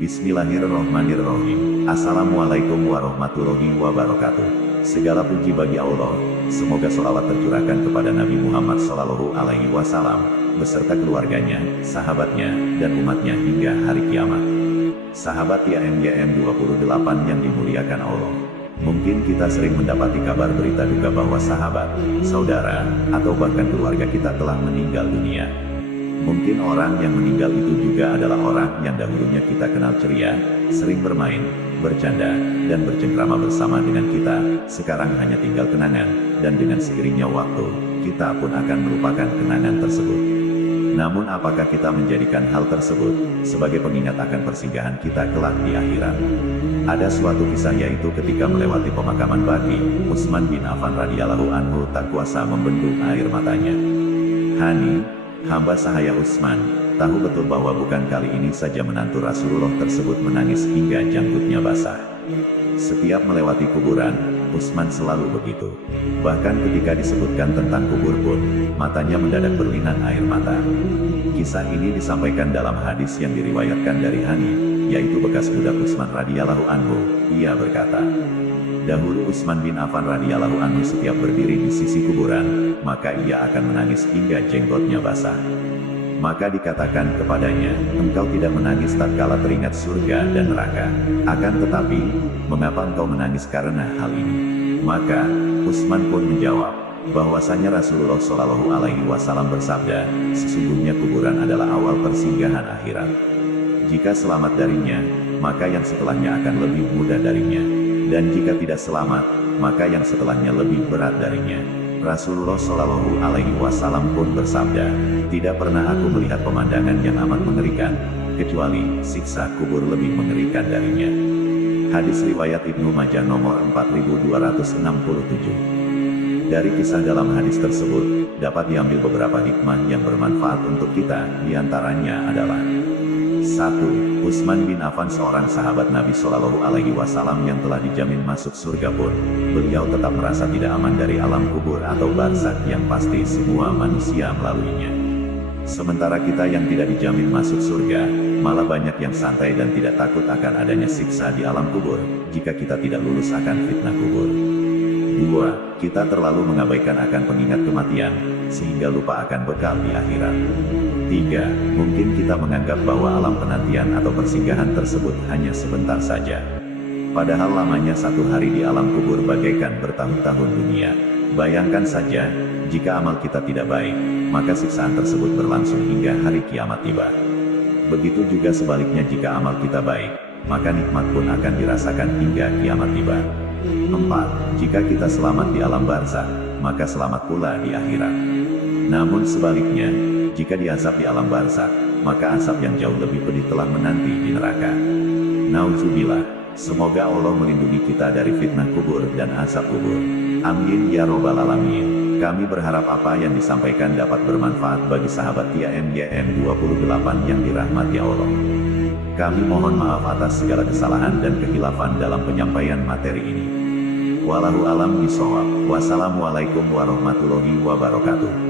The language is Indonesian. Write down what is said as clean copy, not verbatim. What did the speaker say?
Bismillahirrohmanirrohim. Assalamualaikum warahmatullahi wabarakatuh. Segala puji bagi Allah. Semoga sholawat tercurahkan kepada Nabi Muhammad SAW, beserta keluarganya, sahabatnya, dan umatnya hingga hari kiamat. Sahabat YMYM 28 yang dimuliakan Allah. Mungkin kita sering mendapati kabar berita duka bahwa sahabat, saudara, atau bahkan keluarga kita telah meninggal dunia. Mungkin orang yang meninggal itu juga adalah orang yang dahulunya kita kenal ceria, sering bermain, bercanda, dan bercengkrama bersama dengan kita. Sekarang hanya tinggal kenangan, dan dengan seiringnya waktu, kita pun akan melupakan kenangan tersebut. Namun apakah kita menjadikan hal tersebut sebagai pengingat akan persinggahan kita kelak di akhirat? Ada suatu kisah, yaitu ketika melewati pemakaman Baqi, Utsman bin Affan radhiyallahu anhu tak kuasa membendung air matanya. "Hani, hamba sahaya Utsman, tahu betul bahwa bukan kali ini saja menantu Rasulullah tersebut menangis hingga janggutnya basah. Setiap melewati kuburan, Utsman selalu begitu. Bahkan ketika disebutkan tentang kubur pun, matanya mendadak berlinang air mata." Kisah ini disampaikan dalam hadis yang diriwayatkan dari Hani, yaitu bekas budak Utsman radhiyallahu anhu. Ia berkata, "Dahulu Utsman bin Affan radhiyallahu anhu setiap berdiri di sisi kuburan, maka ia akan menangis hingga jenggotnya basah. Maka dikatakan kepadanya, 'Engkau tidak menangis tatkala teringat surga dan neraka. Akan tetapi, mengapa engkau menangis karena hal ini?' Maka Utsman pun menjawab, bahwasanya Rasulullah SAW bersabda, 'Sesungguhnya kuburan adalah awal persinggahan akhirat. Jika selamat darinya, maka yang setelahnya akan lebih mudah darinya. Dan jika tidak selamat, maka yang setelahnya lebih berat darinya.' Rasulullah SAW pun bersabda, 'Tidak pernah aku melihat pemandangan yang amat mengerikan, kecuali siksa kubur lebih mengerikan darinya.'" Hadis riwayat Ibnu Majah nomor 4267. Dari kisah dalam hadis tersebut, dapat diambil beberapa hikmah yang bermanfaat untuk kita. Diantaranya adalah: 1. Utsman bin Affan seorang sahabat Nabi SAW yang telah dijamin masuk surga pun, beliau tetap merasa tidak aman dari alam kubur atau barzakh yang pasti semua manusia melaluinya. Sementara kita yang tidak dijamin masuk surga, malah banyak yang santai dan tidak takut akan adanya siksa di alam kubur, jika kita tidak lulus akan fitnah kubur. 2. Kita terlalu mengabaikan akan pengingat kematian, sehingga lupa akan bekal di akhirat. 3. Mungkin kita menganggap bahwa alam penantian atau persinggahan tersebut hanya sebentar saja. Padahal lamanya satu hari di alam kubur bagaikan bertahun-tahun dunia. Bayangkan saja, jika amal kita tidak baik, maka siksaan tersebut berlangsung hingga hari kiamat tiba. Begitu juga sebaliknya, jika amal kita baik, maka nikmat pun akan dirasakan hingga kiamat tiba. 4. Jika kita selamat di alam barzakh, maka selamat pula di akhirat. Namun sebaliknya, jika diazab di alam barzakh, maka azab yang jauh lebih pedih telah menanti di neraka. Nauzubillah. Semoga Allah melindungi kita dari fitnah kubur dan azab kubur. Amin ya robbal alamin. Kami berharap apa yang disampaikan dapat bermanfaat bagi sahabat YMYM 28 yang dirahmati Allah. Kami mohon maaf atas segala kesalahan dan kehilafan dalam penyampaian materi ini. Wallahu alam bishawab. Wassalamualaikum warahmatullahi wabarakatuh.